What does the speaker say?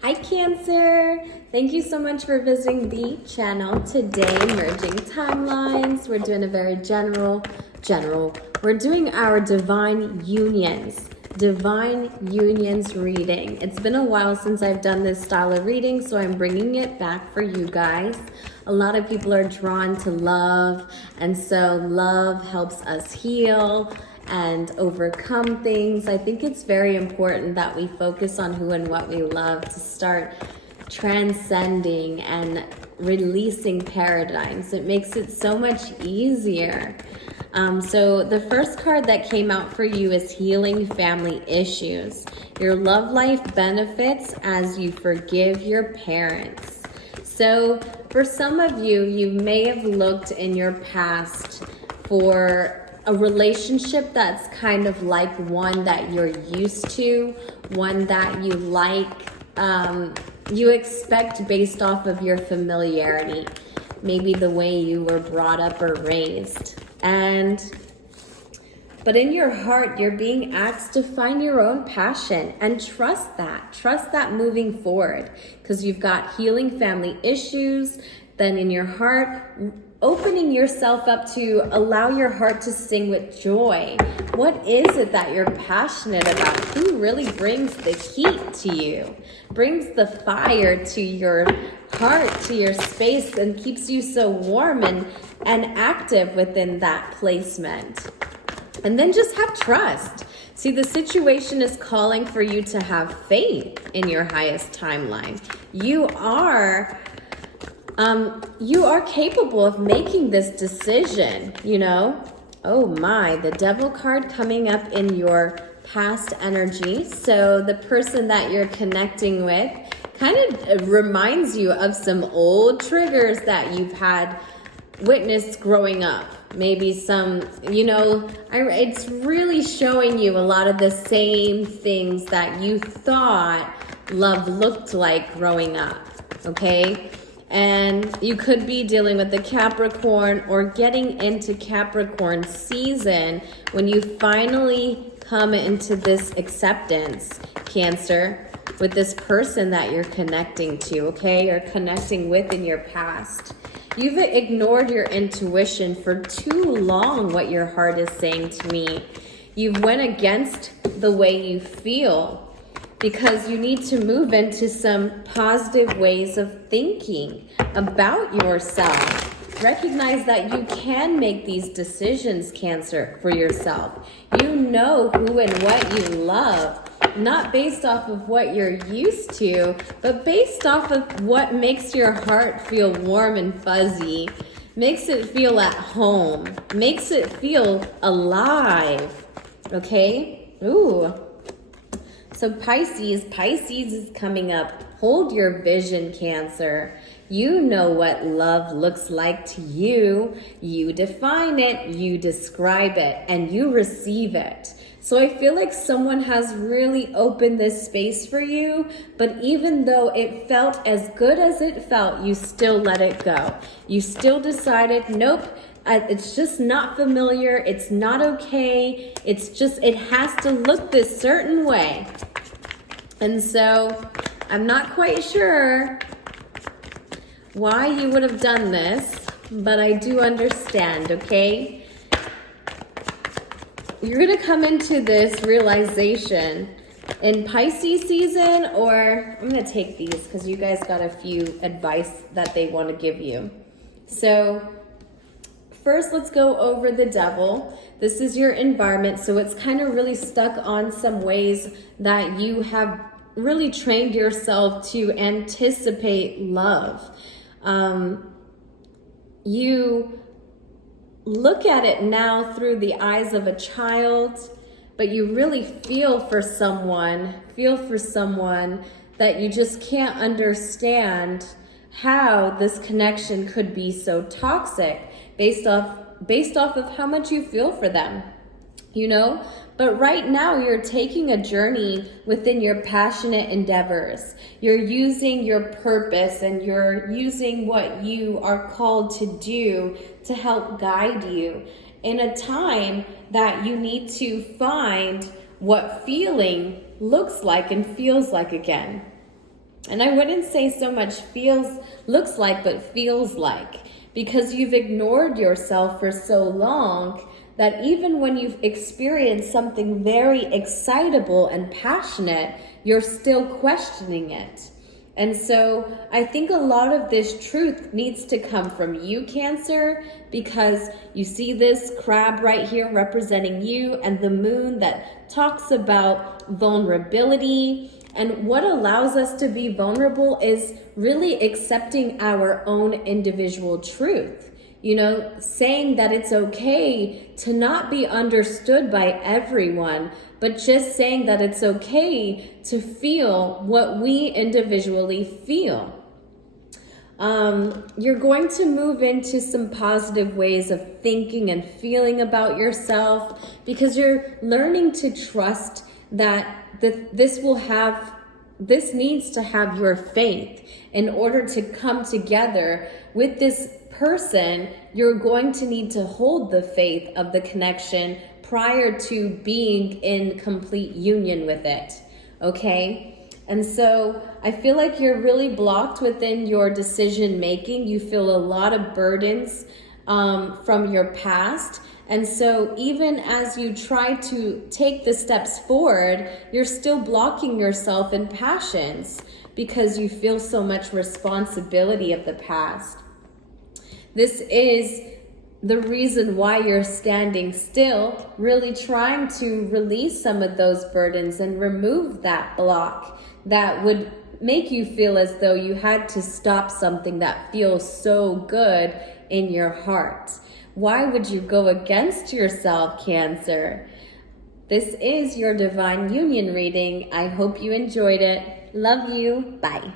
Hi Cancer! Thank you so much for visiting the channel today, Merging Timelines. We're doing a very general, we're doing our Divine Unions reading. It's been a while since I've done this style of reading, so I'm bringing it back for you guys. A lot of people are drawn to love, and so love helps us heal and overcome things. I think it's very important that we focus on who and what we love to start transcending and releasing paradigms. It makes it so much easier. So the first card that came out for you is Healing Family Issues. Your love life benefits as you forgive your parents. So for some of you, you may have looked in your past for a relationship that's kind of like one that you're used to, one that you like, you expect based off of your familiarity, maybe the way you were brought up or raised. But in your heart, you're being asked to find your own passion and trust that moving forward, because you've got healing family issues. Then in your heart, opening yourself up to allow your heart to sing with joy. What is it that you're passionate about? Who really brings the heat to you, brings the fire to your heart, to your space, and keeps you so warm and active within that placement? And then just have trust. See, the situation is calling for you to have faith in your highest timeline. You are capable of making this decision, you know? Oh my, the Devil card coming up in your past energy. So the person that you're connecting with kind of reminds you of some old triggers that you've had witnessed growing up. Maybe some, it's really showing you a lot of the same things that you thought love looked like growing up, okay? And you could be dealing with the Capricorn or getting into Capricorn season when you finally come into this acceptance, Cancer, with this person that you're connecting to, okay? Or connecting with in your past. You've ignored your intuition for too long, what your heart is saying to me. You've went against the way you feel because you need to move into some positive ways of thinking about yourself. Recognize that you can make these decisions, Cancer, for yourself. You know who and what you love. Not based off of what you're used to, but based off of what makes your heart feel warm and fuzzy, makes it feel at home, makes it feel alive, okay? Ooh. So Pisces is coming up. Hold your vision, Cancer. You know what love looks like to you. You define it, you describe it, and you receive it. So I feel like someone has really opened this space for you, but even though it felt as good as it felt, you still let it go. You still decided, nope, it's just not familiar. It's not okay. It has to look this certain way. And so I'm not quite sure why you would have done this, but I do understand, okay? You're going to come into this realization in Pisces season, or I'm going to take these because you guys got a few advice that they want to give you. So first, let's go over the Devil. This is your environment, so it's kind of really stuck on some ways that you have really trained yourself to anticipate love. You look at it now through the eyes of a child, but you really feel for someone that you just can't understand how this connection could be so toxic based off of how much you feel for them, But right now you're taking a journey within your passionate endeavors. You're using your purpose and you're using what you are called to do to help guide you in a time that you need to find what feeling looks like and feels like again. And I wouldn't say so much looks like, but feels like, because you've ignored yourself for so long that even when you've experienced something very excitable and passionate, you're still questioning it. And so I think a lot of this truth needs to come from you, Cancer, because you see this crab right here representing you and the moon that talks about vulnerability. And what allows us to be vulnerable is really accepting our own individual truth. You know, saying that it's okay to not be understood by everyone, but just saying that it's okay to feel what we individually feel. You're going to move into some positive ways of thinking and feeling about yourself, because you're learning to trust that this needs to have your faith in order to come together with this person. You're going to need to hold the faith of the connection prior to being in complete union with it, okay? And so I feel like you're really blocked within your decision making. You feel a lot of burdens from your past. And so even as you try to take the steps forward, you're still blocking yourself in passions because you feel so much responsibility of the past. This is the reason why you're standing still, really trying to release some of those burdens and remove that block that would make you feel as though you had to stop something that feels so good in your heart. Why would you go against yourself, Cancer? This is your Divine Union reading. I hope you enjoyed it. Love you. Bye.